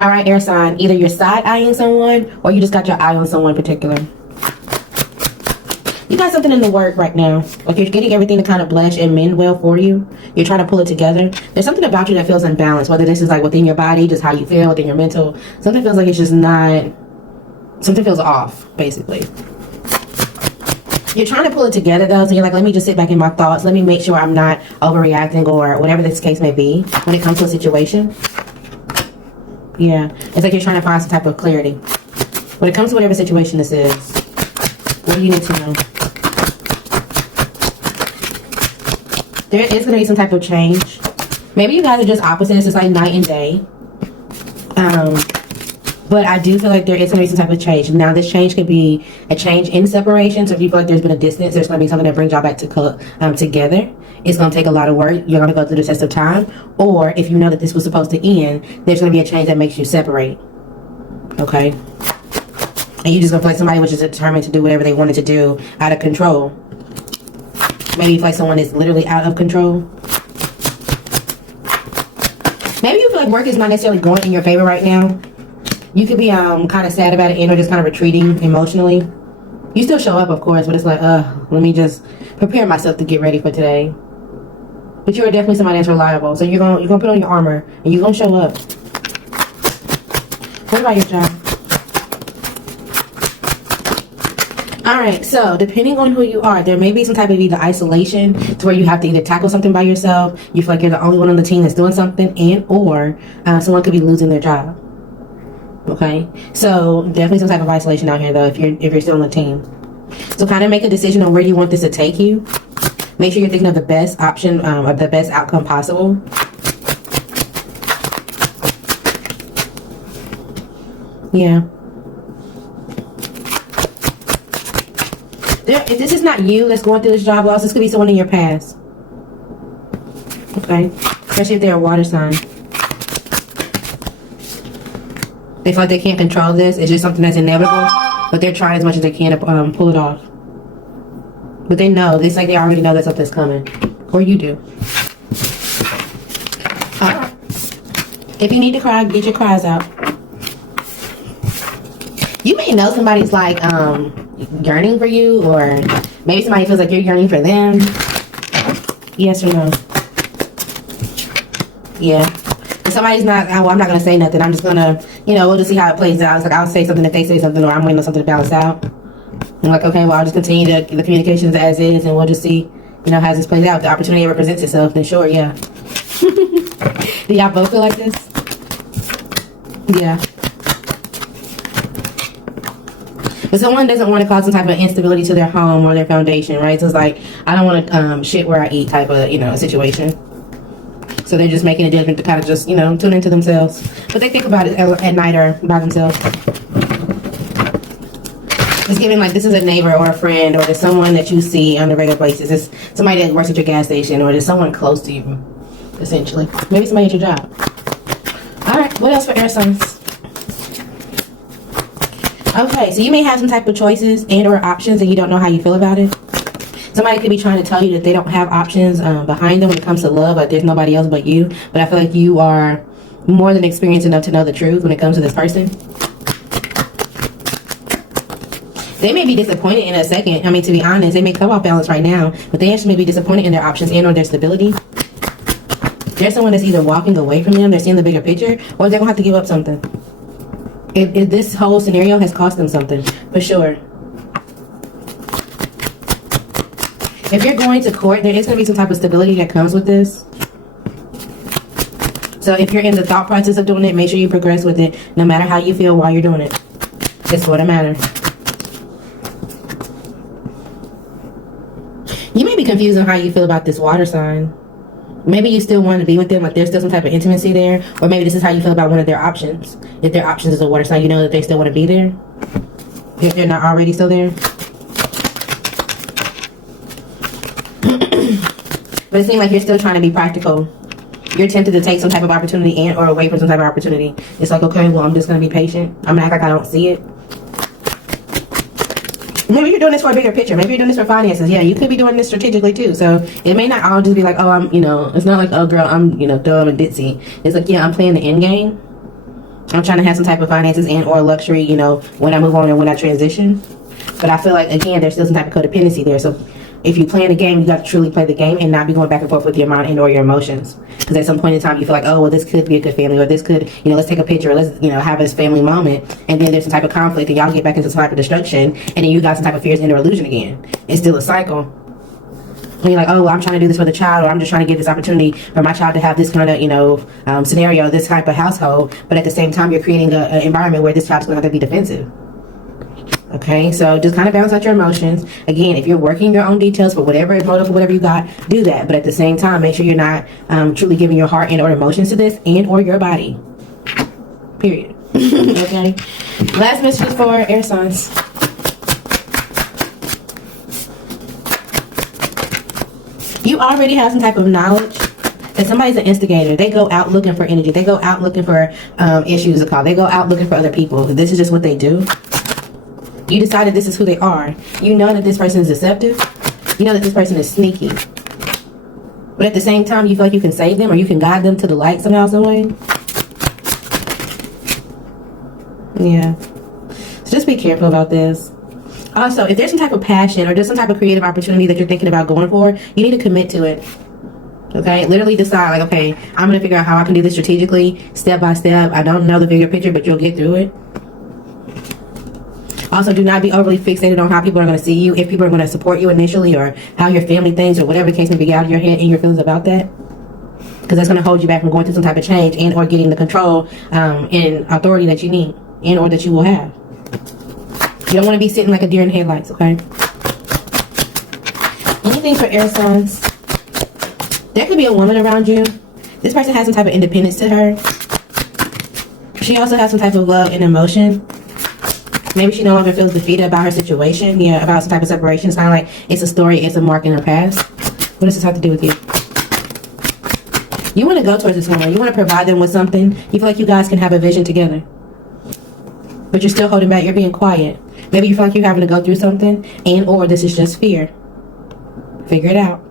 All right, air sign. Either you're side-eyeing someone or you just got your eye on someone particular. You got something in the work right now. Like you're getting everything to kind of blush and mend well for you. You're trying to pull it together. There's something about you that feels unbalanced. Whether this is like within your body, just how you feel, within your mental. Something feels like it's just not... Something feels off, basically. You're trying to pull it together though. So you're like, let me just sit back in my thoughts. Let me make sure I'm not overreacting or whatever this case may be when it comes to a situation. Yeah, it's like you're trying to find some type of clarity. When it comes to whatever situation this is, what do you need to know? There is going to be some type of change. Maybe you guys are just opposites. It's like night and day. But I do feel like there is going to be some type of change. Now, this change could be a change in separation. So if you feel like there's been a distance, there's going to be something that brings y'all back to together. It's going to take a lot of work. You're going to go through the test of time. Or if you know that this was supposed to end, there's going to be a change that makes you separate. Okay? And you're just going to feel like somebody was just determined to do whatever they wanted to do out of control. Maybe you feel like someone is literally out of control. Maybe you feel like work is not necessarily going in your favor right now. You could be kind of sad about it and or just kind of retreating emotionally. You still show up, of course, but it's like, let me just prepare myself to get ready for today. But you are definitely somebody that's reliable. So you're gonna put on your armor and you're gonna show up. What about your job? Alright, so depending on who you are, there may be some type of either isolation to where you have to either tackle something by yourself, you feel like you're the only one on the team that's doing something, and or someone could be losing their job. Okay, so definitely some type of isolation out here though if you're still on the team. So kind of make a decision on where you want this to take you. Make sure you're thinking of the best option, of the best outcome possible. Yeah. If this is not you that's going through this job loss, this could be someone in your past. Okay, especially if they're a water sign. They feel like they can't control this. It's just something that's inevitable. But they're trying as much as they can to pull it off. But they know. It's like they already know that something's coming. Or you do. Alright. If you need to cry, get your cries out. You may know somebody's like yearning for you. Or maybe somebody feels like you're yearning for them. Yes or no? Yeah. Somebody's not, well, I'm not going to say nothing. I'm just going to, we'll just see how it plays out. It's like I'll say something if they say something, or I'm waiting on something to balance out. I'm like, okay, well, I'll just continue the communications as is, and we'll just see, how this plays out. If the opportunity ever presents itself, then sure, yeah. Do y'all both feel like this? Yeah. But someone doesn't want to cause some type of instability to their home or their foundation, right? So it's like, I don't want to shit where I eat type of, situation. So they're just making a judgment to kind of just, tune into themselves. But they think about it at night or by themselves. It's giving like this is a neighbor or a friend or there's someone that you see on a regular basis. It's somebody that works at your gas station or there's someone close to you, essentially. Maybe somebody at your job. Alright, what else for air signs? Okay, so you may have some type of choices and or options and you don't know how you feel about it. Somebody could be trying to tell you that they don't have options behind them when it comes to love, like there's nobody else but you. But I feel like you are more than experienced enough to know the truth when it comes to this person. They may be disappointed in a second. I mean, to be honest, they may come off balance right now, but they actually may be disappointed in their options and or their stability. There's someone that's either walking away from them, they're seeing the bigger picture, or they're going to have to give up something. If this whole scenario has cost them something, for sure. If you're going to court, there is going to be some type of stability that comes with this. So if you're in the thought process of doing it, make sure you progress with it, no matter how you feel while you're doing it. It's what matters. You may be confused on how you feel about this water sign. Maybe you still want to be with them, like there's still some type of intimacy there. Or maybe this is how you feel about one of their options. If their options is a water sign, you know that they still want to be there. If they're not already still there. But it seems like you're still trying to be practical. You're tempted to take some type of opportunity and or away from some type of opportunity. It's like, okay, well, I'm just going to be patient. I'm going to act like I don't see it. Maybe you're doing this for a bigger picture. Maybe you're doing this for finances. Yeah, you could be doing this strategically too. So it may not all just be like, oh, I'm, it's not like, oh, girl, I'm, dumb and ditzy. It's like, yeah, I'm playing the end game. I'm trying to have some type of finances and or luxury, you know, when I move on or when I transition. But I feel like, again, there's still some type of codependency there. So if you play the game, you got to truly play the game and not be going back and forth with your mind and or your emotions. Because at some point in time, you feel like, oh, well, this could be a good family, or this could, you know, let's take a picture, or let's, you know, have this family moment. And then there's some type of conflict and y'all get back into some type of destruction. And then you got some type of fears and or illusion again. It's still a cycle. When you're like, oh, well, I'm trying to do this for the child, or I'm just trying to give this opportunity for my child to have this kind of, you know, scenario, this type of household. But at the same time, you're creating an environment where this child's going to have to be defensive. Okay, so just kind of balance out your emotions. Again, if you're working your own details for whatever motive or whatever you got, do that. But at the same time, make sure you're not truly giving your heart and or emotions to this and or your body. Period. Okay. Last message for air signs. You already have some type of knowledge that somebody's an instigator. They go out looking for energy. They go out looking for issues to call. They go out looking for other people. This is just what they do. You decided this is who they are. You know that this person is deceptive. You know that this person is sneaky. But at the same time, you feel like you can save them or you can guide them to the light somehow, some way. Yeah. So just be careful about this. Also, if there's some type of passion or just some type of creative opportunity that you're thinking about going for, you need to commit to it. Okay? Literally decide, like, okay, I'm going to figure out how I can do this strategically, step by step. I don't know the bigger picture, but you'll get through it. Also, do not be overly fixated on how people are going to see you, if people are going to support you initially, or how your family thinks, or whatever the case may be, out of your head and your feelings about that. Because that's going to hold you back from going through some type of change and or getting the control and authority that you need and or that you will have. You don't want to be sitting like a deer in headlights, okay? Anything for air signs? There could be a woman around you. This person has some type of independence to her. She also has some type of love and emotion. Maybe she no longer feels defeated about her situation. Yeah, about some type of separation. It's kind of like it's a story, it's a mark in her past. What does this have to do with you? You want to go towards this woman. You want to provide them with something. You feel like you guys can have a vision together. But you're still holding back. You're being quiet. Maybe you feel like you're having to go through something, and or this is just fear. Figure it out.